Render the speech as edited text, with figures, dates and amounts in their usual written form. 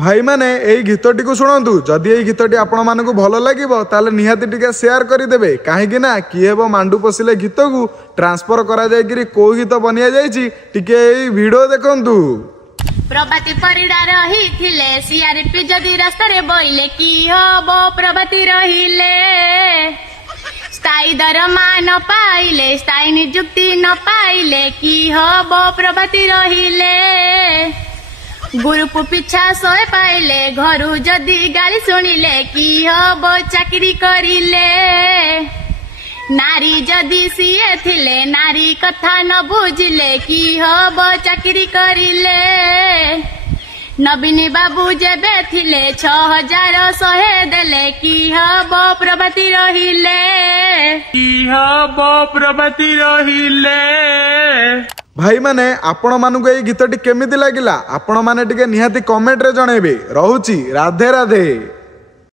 भाई माने एई गीतटी को शुणु जदि एई गीतटी आपण मानकु भल लागिबो ताले निहाती टिके शेयर करिदेबे काहेकि ना कि हेबो मांडू पसिले गीत को ट्रांसफर करा जाय कि को गीत बनिया जायछि टिके एई वीडियो देखंतु। प्रभाती परिडा रहिथिले सीआरपी जदि रास्ता रे बोइले कि हबो प्रभाती रहिले स्थायी दरमा न पाइले स्थायी नियुक्ति न पाइले कि हबो प्रभाती रहिले ग्रुप पिछा 100 पाइले घरू जदि गाली सुनिले कि हबो चाकरी करिले नारी जदि सीए थिले नारी कथा न बुझिले कि हबो चाकरी करिले नवीन बाबू जेबे थिले 6100 देले कि हबो प्रभाती रहिले कि हबो प्रभाती रहिले। भाई माने आपण मानकु एई गीतटी केमिति लागिला आपण माने टिके निहाती कमेंट रे जणेबे। रहूची राधे राधे।